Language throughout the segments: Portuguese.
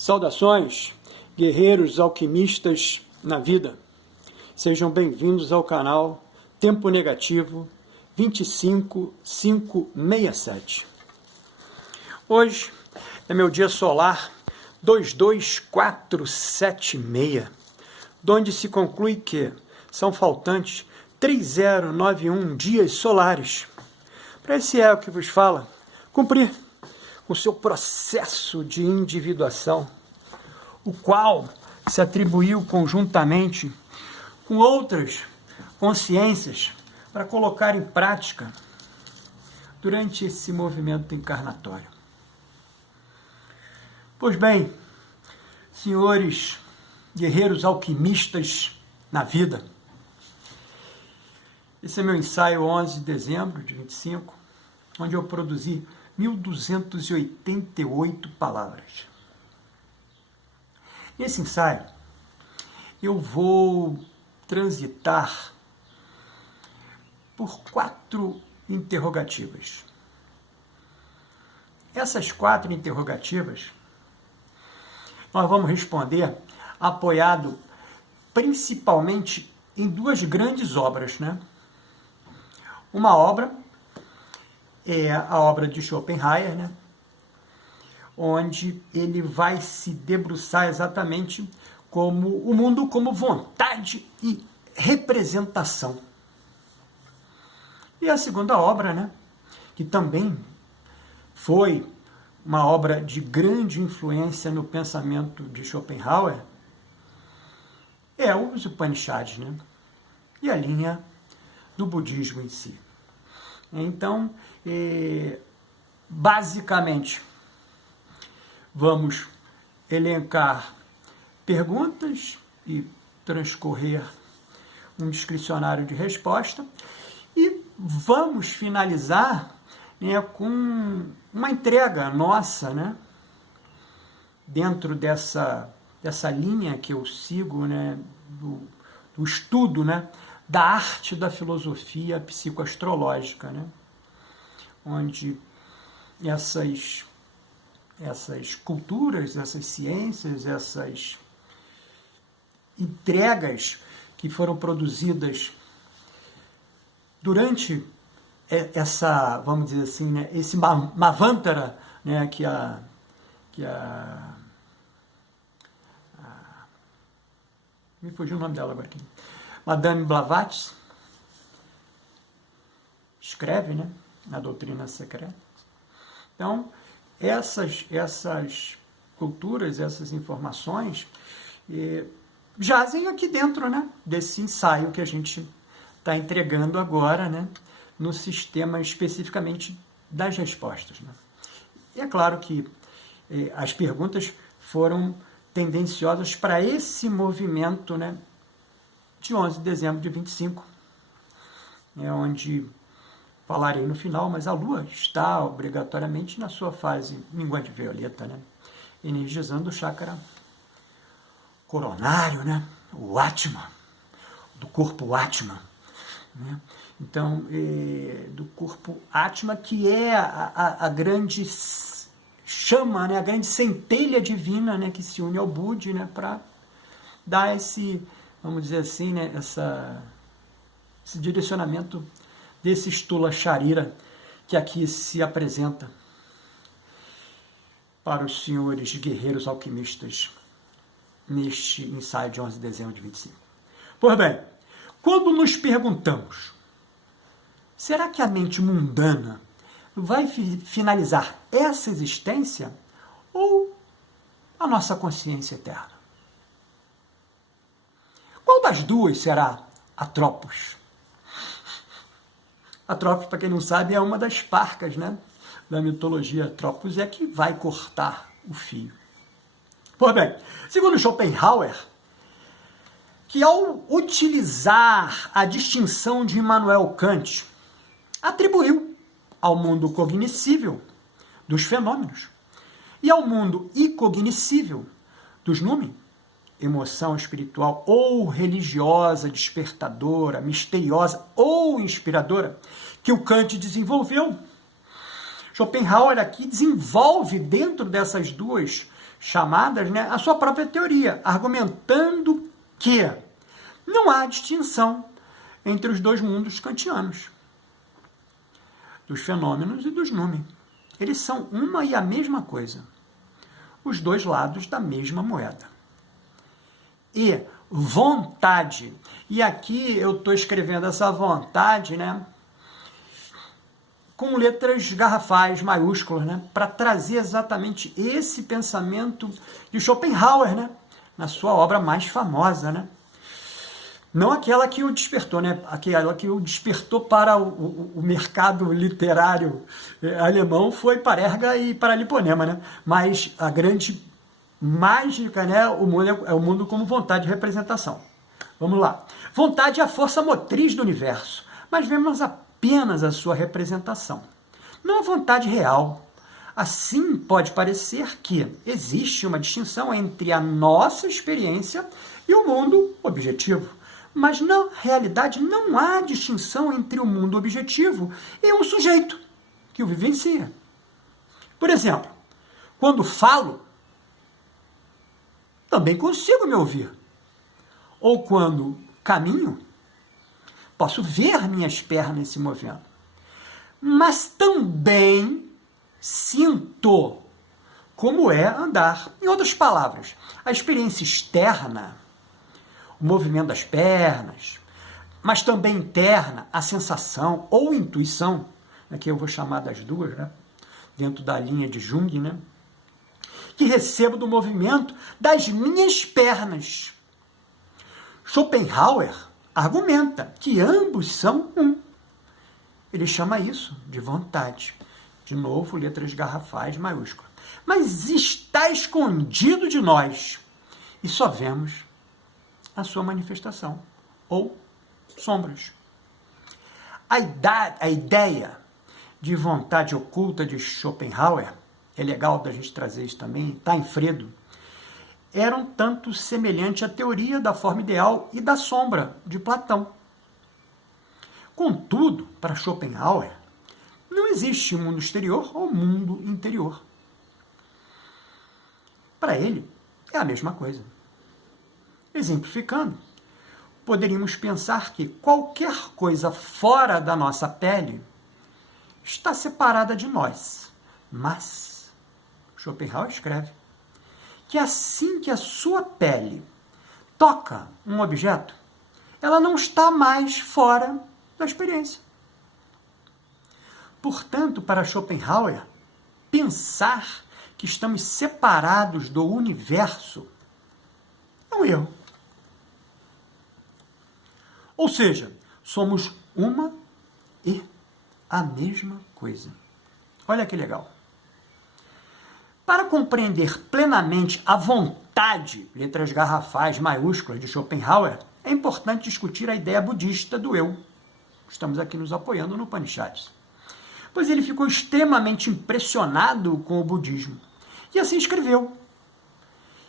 Saudações, guerreiros alquimistas na vida. Sejam bem-vindos ao canal Tempo Negativo 25567. Hoje é meu dia solar 22476, onde se conclui que são faltantes 3091 dias solares para esse ego que vos fala cumprir o seu processo de individuação, o qual se atribuiu conjuntamente com outras consciências para colocar em prática durante esse movimento encarnatório. Pois bem, senhores guerreiros alquimistas na vida, esse é meu ensaio 11 de dezembro de 25, onde eu produzi 1.288 palavras. Nesse ensaio, eu vou transitar por 4 interrogativas. Essas 4 interrogativas, nós vamos responder apoiado principalmente em 2 grandes obras, né? Uma obra é a obra de Schopenhauer, né? Onde ele vai se debruçar exatamente como o mundo como vontade e representação. E a segunda obra, né? Que também foi uma obra de grande influência no pensamento de Schopenhauer, é os Upanishads, né? E a linha do budismo em si. Então, basicamente, vamos elencar perguntas e transcorrer um descricionário de resposta e vamos finalizar, né, com uma entrega nossa, né, dentro dessa linha que eu sigo, né, do estudo, né, da arte da filosofia psicoastrológica, né? Onde essas culturas, essas ciências, essas entregas que foram produzidas durante essa, vamos dizer assim, né, esse Manvantara, né, me fugiu o nome dela agora aqui. Madame Blavatsky escreve, né, na Doutrina Secreta. Então, essas culturas, essas informações jazem aqui dentro, né, desse ensaio que a gente está entregando agora, né, no sistema especificamente das respostas, né. E é claro que as perguntas foram tendenciosas para esse movimento, né, de 11 de dezembro de 25, onde falarei no final, mas a Lua está obrigatoriamente na sua fase minguante violeta, né? Energizando o chakra coronário, né? O Atma, do corpo Atma, né? Então, do corpo Atma, que é a grande chama, né? A grande centelha divina, né? Que se une ao Budi, né? Para dar esse, vamos dizer assim, né, esse direcionamento desse Stula Sharira que aqui se apresenta para os senhores guerreiros alquimistas neste ensaio de 11 de dezembro de 25. Pois bem, quando nos perguntamos, será que a mente mundana vai finalizar essa existência ou a nossa consciência eterna? Qual das duas será Atropos? Atropos, para quem não sabe, é uma das parcas, né, da mitologia. Atropos é que vai cortar o fio. Pois bem, segundo Schopenhauer, que ao utilizar a distinção de Immanuel Kant, atribuiu ao mundo cognoscível dos fenômenos e ao mundo incognoscível dos números, emoção espiritual ou religiosa, despertadora, misteriosa ou inspiradora, que o Kant desenvolveu. Schopenhauer aqui desenvolve dentro dessas duas chamadas, né, a sua própria teoria, argumentando que não há distinção entre os dois mundos kantianos, dos fenômenos e dos numen. Eles são uma e a mesma coisa, os dois lados da mesma moeda. E vontade, e aqui eu estou escrevendo essa vontade, né, com letras garrafais, maiúsculas, né, para trazer exatamente esse pensamento de Schopenhauer, né, na sua obra mais famosa, né? Não aquela que o despertou, né? Aquela que o despertou para o mercado literário alemão foi Parerga e Paraliponema, né? Mas a grande mágica, né? O mundo é o mundo como vontade de representação. Vamos lá. Vontade é a força motriz do universo, mas vemos apenas a sua representação, não a vontade real. Assim, pode parecer que existe uma distinção entre a nossa experiência e o mundo objetivo. Mas, na realidade, não há distinção entre o mundo objetivo e um sujeito que o vivencia. Por exemplo, quando falo, também consigo me ouvir. Ou quando caminho, posso ver minhas pernas se movendo. Mas também sinto como é andar. Em outras palavras, a experiência externa, o movimento das pernas, mas também interna, a sensação ou intuição, aqui eu vou chamar das duas, né, dentro da linha de Jung, né, que recebo do movimento das minhas pernas. Schopenhauer argumenta que ambos são um. Ele chama isso de vontade. De novo, letras garrafais maiúsculas. Mas está escondido de nós e só vemos a sua manifestação, ou sombras. A ideia de vontade oculta de Schopenhauer, é legal da gente trazer isso também, está em Fredo, era um tanto semelhante à teoria da forma ideal e da sombra de Platão. Contudo, para Schopenhauer, não existe mundo exterior ou mundo interior. Para ele, é a mesma coisa. Exemplificando, poderíamos pensar que qualquer coisa fora da nossa pele está separada de nós. Mas, Schopenhauer escreve, que assim que a sua pele toca um objeto, ela não está mais fora da experiência. Portanto, para Schopenhauer, pensar que estamos separados do universo é um erro. Ou seja, somos uma e a mesma coisa. Olha que legal. Para compreender plenamente a vontade, letras garrafais maiúsculas, de Schopenhauer, é importante discutir a ideia budista do eu. Estamos aqui nos apoiando no Upanishads. Pois ele ficou extremamente impressionado com o budismo. E assim escreveu: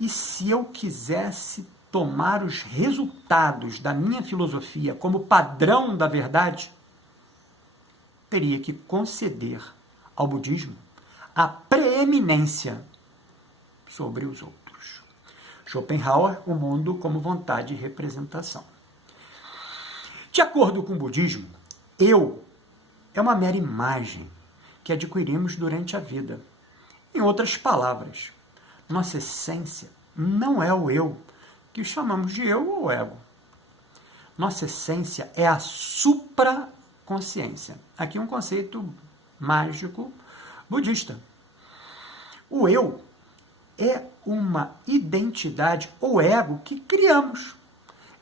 e se eu quisesse tomar os resultados da minha filosofia como padrão da verdade, teria que conceder ao budismo a preeminência sobre os outros. Schopenhauer, o mundo como vontade e representação. De acordo com o budismo, eu é uma mera imagem que adquirimos durante a vida. Em outras palavras, nossa essência não é o eu, que chamamos de eu ou ego. Nossa essência é a supraconsciência. Aqui um conceito mágico budista. O eu é uma identidade ou ego que criamos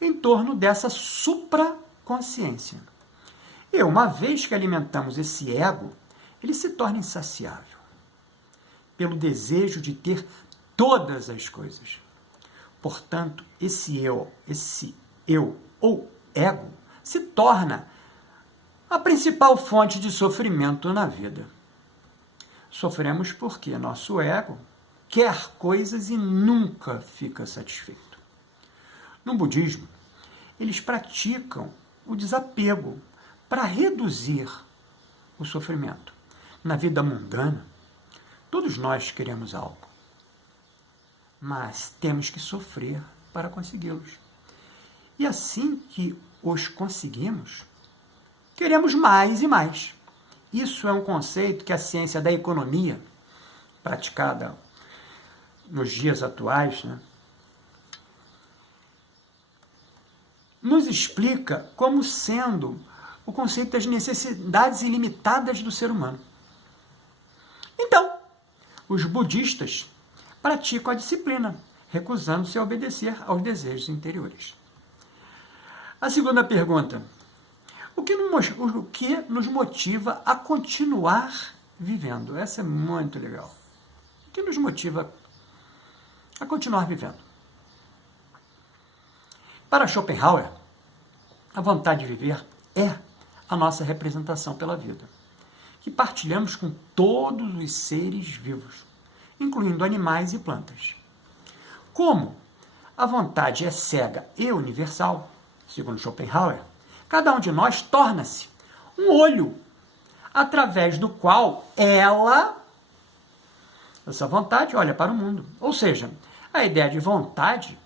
em torno dessa supraconsciência. E uma vez que alimentamos esse ego, ele se torna insaciável pelo desejo de ter todas as coisas. Portanto, esse eu ou ego se torna a principal fonte de sofrimento na vida. Sofremos porque nosso ego quer coisas e nunca fica satisfeito. No budismo, eles praticam o desapego para reduzir o sofrimento. Na vida mundana, todos nós queremos algo. mas temos que sofrer para consegui-los. E assim que os conseguimos, queremos mais e mais. Isso é um conceito que a ciência da economia, praticada nos dias atuais, né, nos explica como sendo o conceito das necessidades ilimitadas do ser humano. Então, os budistas praticam a disciplina, recusando-se a obedecer aos desejos interiores. A segunda pergunta: o que nos motiva a continuar vivendo? Essa é muito legal. O que nos motiva a continuar vivendo? Para Schopenhauer, a vontade de viver é a nossa representação pela vida, que partilhamos com todos os seres vivos, incluindo animais e plantas. Como a vontade é cega e universal, segundo Schopenhauer, cada um de nós torna-se um olho, através do qual essa vontade, olha para o mundo. Ou seja, a ideia de vontade,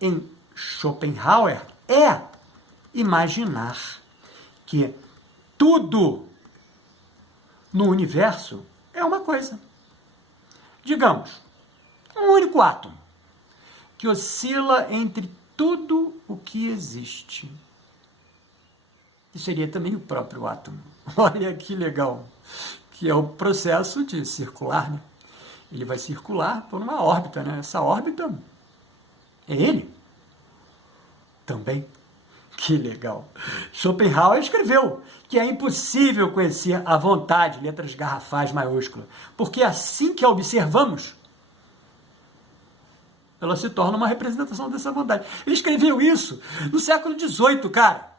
em Schopenhauer, é imaginar que tudo no universo é uma coisa. Digamos, um único átomo, que oscila entre tudo o que existe. Que seria também o próprio átomo. Olha que legal, que é o processo de circular, né? Ele vai circular por uma órbita, né? Essa órbita é ele também. Que legal. Schopenhauer escreveu que é impossível conhecer a vontade, letras garrafais maiúsculas, porque assim que a observamos, ela se torna uma representação dessa vontade. Ele escreveu isso no século XVIII, cara.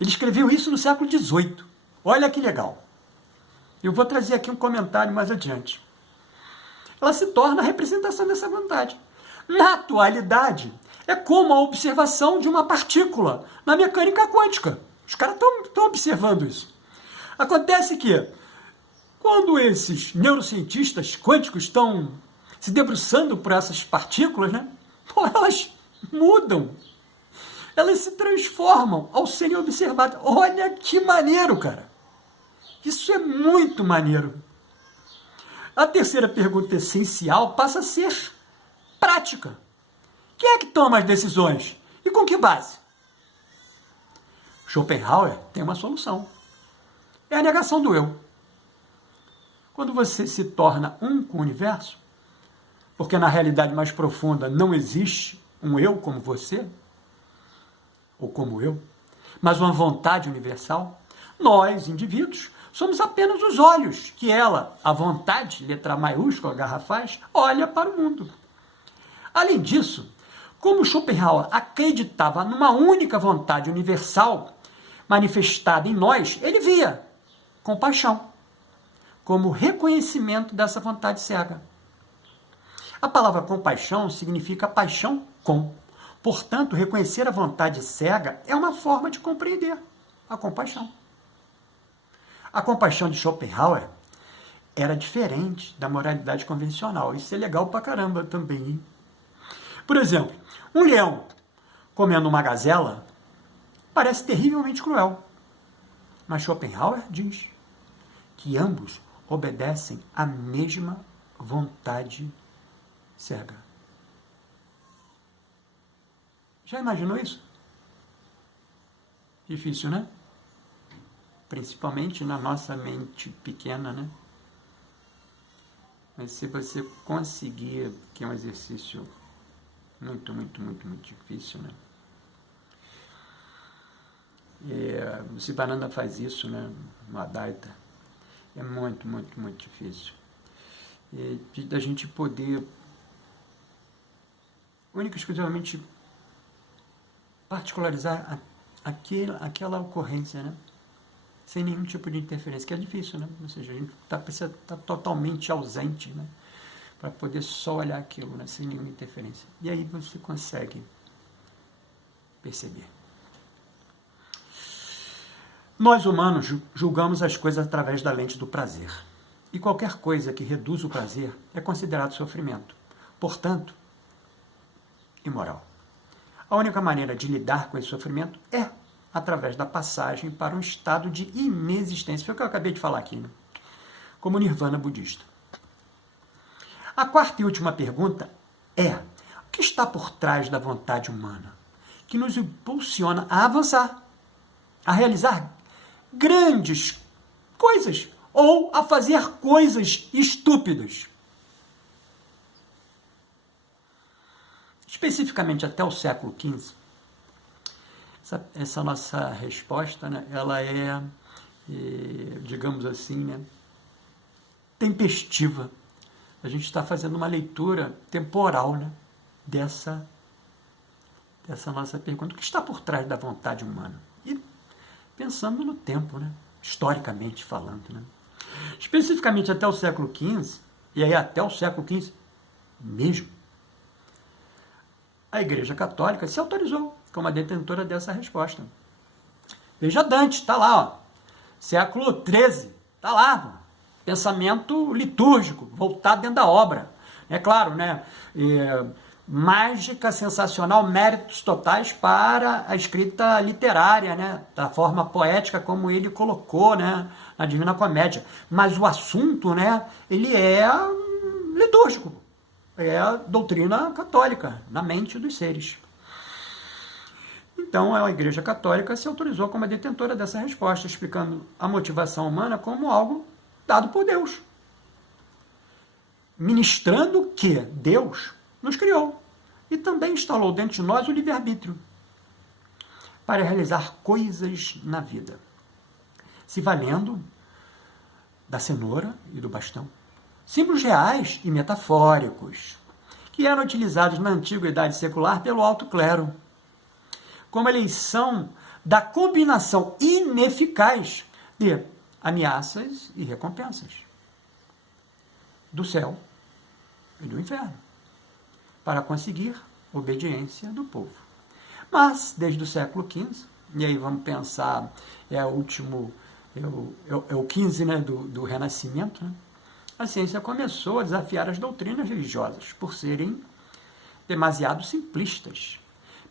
Ele escreveu isso no século XVIII. Olha que legal. Eu vou trazer aqui um comentário mais adiante. Ela se torna a representação dessa vontade. Na atualidade, é como a observação de uma partícula na mecânica quântica. Os caras estão observando isso. Acontece que, quando esses neurocientistas quânticos estão se debruçando por essas partículas, né, elas mudam. Elas se transformam ao serem observadas. Olha que maneiro, cara. Isso é muito maneiro. A terceira pergunta essencial passa a ser prática. Quem é que toma as decisões? E com que base? Schopenhauer tem uma solução. É a negação do eu. Quando você se torna um com o universo, porque na realidade mais profunda não existe um eu como você, ou como eu, mas uma vontade universal, nós, indivíduos, somos apenas os olhos que ela, a vontade, letra maiúscula, garrafais, olha para o mundo. Além disso, como Schopenhauer acreditava numa única vontade universal manifestada em nós, ele via compaixão como reconhecimento dessa vontade cega. A palavra compaixão significa paixão com. Portanto, reconhecer a vontade cega é uma forma de compreender a compaixão. A compaixão de Schopenhauer era diferente da moralidade convencional. Isso é legal pra caramba também, hein? Por exemplo, um leão comendo uma gazela parece terrivelmente cruel. Mas Schopenhauer diz que ambos obedecem à mesma vontade cega. Já imaginou isso? Difícil, né? Principalmente na nossa mente pequena, né? Mas se você conseguir, que é um exercício muito difícil, né? O Sivananda faz isso, né? No Advaita. É muito difícil. Da gente poder única e exclusivamente particularizar aquela ocorrência, né? Sem nenhum tipo de interferência, que é difícil, né? Ou seja, a gente precisa estar totalmente ausente, né? Para poder só olhar aquilo, né? Sem nenhuma interferência. E aí você consegue perceber. Nós humanos julgamos as coisas através da lente do prazer. E qualquer coisa que reduz o prazer é considerado sofrimento. portanto, imoral. A única maneira de lidar com esse sofrimento é através da passagem para um estado de inexistência. Foi o que eu acabei de falar aqui, né? Como o nirvana budista. A quarta e última pergunta é: o que está por trás da vontade humana que nos impulsiona a avançar, a realizar grandes coisas ou a fazer coisas estúpidas? Especificamente até o século XV, essa nossa resposta, né, ela é, digamos assim, né, tempestiva. A gente está fazendo uma leitura temporal, né, dessa nossa pergunta. O que está por trás da vontade humana? E pensando no tempo, né, historicamente falando. Né? Especificamente até o século XV, e aí até o século XV mesmo, a Igreja Católica se autorizou como a detentora dessa resposta. Veja Dante, está lá, ó, século XIII, está lá, pensamento litúrgico, voltado dentro da obra. É claro, né? Mágica sensacional, méritos totais para a escrita literária, né? Da forma poética como ele colocou, né? Na Divina Comédia. Mas o assunto, né? Ele é litúrgico. É a doutrina católica, na mente dos seres. Então, a Igreja Católica se autorizou como a detentora dessa resposta, explicando a motivação humana como algo dado por Deus. Ministrando que Deus nos criou e também instalou dentro de nós o livre-arbítrio para realizar coisas na vida, se valendo da cenoura e do bastão. Símbolos reais e metafóricos, que eram utilizados na antiguidade secular pelo alto clero, como eleição da combinação ineficaz de ameaças e recompensas, do céu e do inferno, para conseguir obediência do povo. Mas, desde o século XV, e aí vamos pensar, é o XV, né, do Renascimento, né? A ciência começou a desafiar as doutrinas religiosas por serem demasiado simplistas,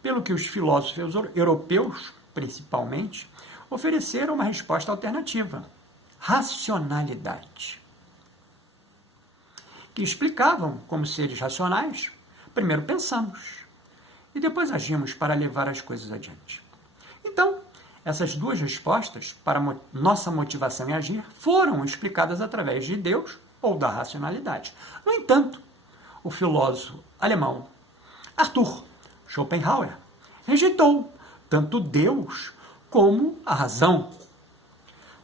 pelo que os filósofos europeus, principalmente, ofereceram uma resposta alternativa: racionalidade, que explicavam como seres racionais, primeiro pensamos e depois agimos para levar as coisas adiante. Então, essas duas respostas para nossa motivação em agir foram explicadas através de Deus ou da racionalidade. No entanto, o filósofo alemão Arthur Schopenhauer rejeitou tanto Deus como a razão,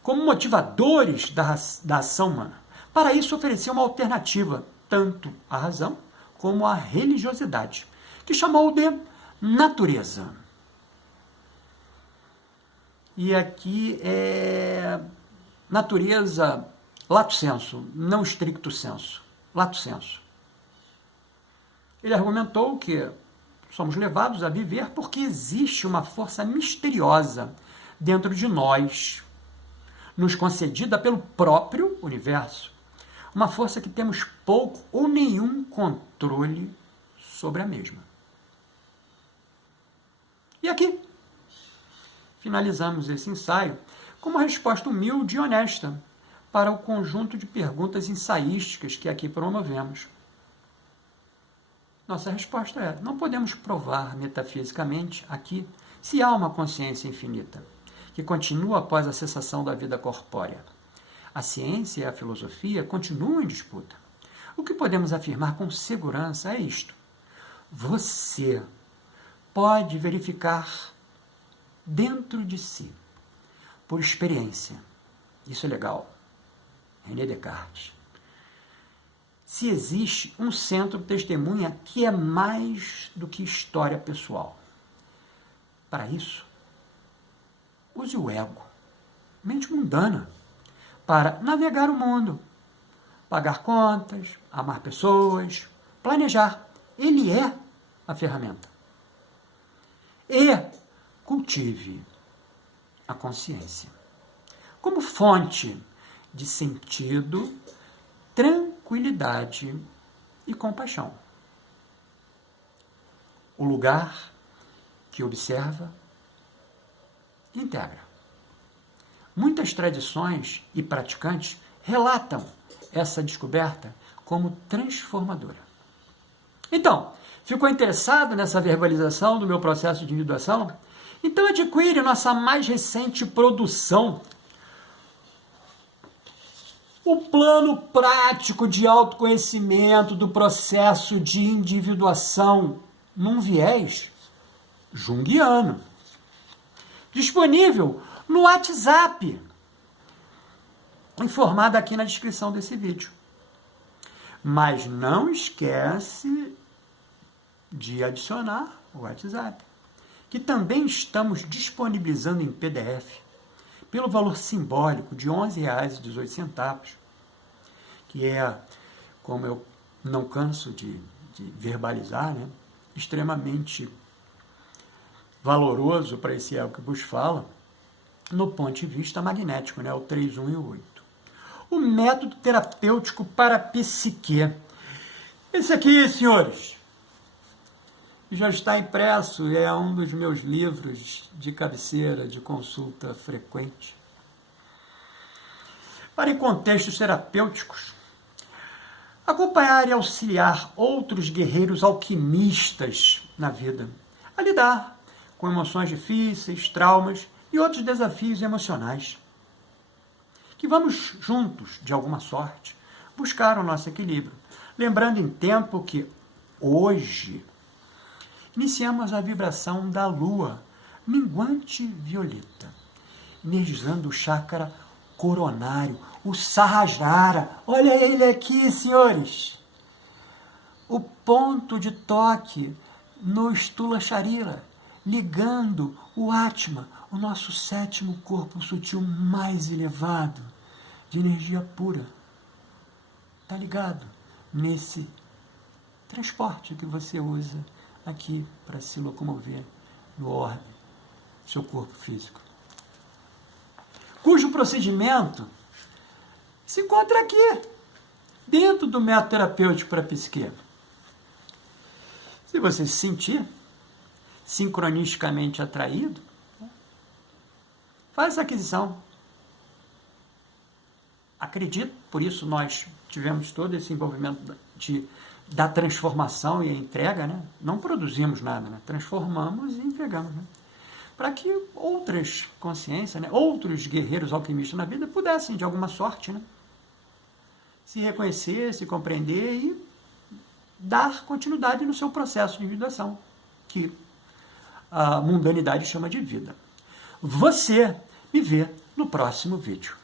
como motivadores da ação humana. Para isso, ofereceu uma alternativa, tanto à razão como à religiosidade, que chamou de natureza. E aqui é natureza lato sensu, não stricto sensu, lato sensu. Ele argumentou que somos levados a viver porque existe uma força misteriosa dentro de nós, nos concedida pelo próprio universo. Uma força que temos pouco ou nenhum controle sobre a mesma. E aqui, finalizamos esse ensaio com uma resposta humilde e honesta para o conjunto de perguntas ensaísticas que aqui promovemos. Nossa resposta é: não podemos provar metafisicamente aqui se há uma consciência infinita, que continua após a cessação da vida corpórea. A ciência e a filosofia continuam em disputa. O que podemos afirmar com segurança é isto: você pode verificar dentro de si, por experiência, isso é legal, René Descartes, se existe um centro de testemunha que é mais do que história pessoal. Para isso, use o ego, mente mundana, para navegar o mundo, pagar contas, amar pessoas, planejar. Ele é a ferramenta. E cultive a consciência como fonte de sentido, tranquilidade e compaixão. o lugar que observa e integra. Muitas tradições e praticantes relatam essa descoberta como transformadora. Então, ficou interessado nessa verbalização do meu processo de individuação? Então adquire nossa mais recente produção, o plano prático de autoconhecimento do processo de individuação num viés junguiano. Disponível no WhatsApp, informado aqui na descrição desse vídeo. Mas não esquece de adicionar o WhatsApp, que também estamos disponibilizando em PDF, pelo valor simbólico de R$ 11,18, que é, como eu não canso de verbalizar, né, extremamente valoroso para esse ego que vos fala, no ponto de vista magnético, né, o 3, 1 e o 8. O método terapêutico para a psique. Esse aqui, senhores, já está impresso, é um dos meus livros de cabeceira, de consulta frequente. Para, em contextos terapêuticos, acompanhar e auxiliar outros guerreiros alquimistas na vida a lidar com emoções difíceis, traumas e outros desafios emocionais. Que vamos juntos, de alguma sorte, buscar o nosso equilíbrio. Lembrando em tempo que hoje iniciamos a vibração da lua, minguante violeta, energizando o chakra coronário, o Sahasrara. Olha ele aqui, senhores. O ponto de toque no Stula Sharira, ligando o Atma, o nosso sétimo corpo sutil mais elevado, de energia pura. Está ligado nesse transporte que você usa aqui para se locomover no orbe, seu corpo físico. Cujo procedimento se encontra aqui, dentro do método terapêutico para a psique. Se você se sentir sincronisticamente atraído, faz essa aquisição. Acredito, por isso nós tivemos todo esse envolvimento da transformação e a entrega, né? Não produzimos nada, né? Transformamos e entregamos, né? Para que outras consciências, né? Outros guerreiros alquimistas na vida pudessem, de alguma sorte, né? Se reconhecer, se compreender e dar continuidade no seu processo de individuação, que a mundanidade chama de vida. Você me vê no próximo vídeo.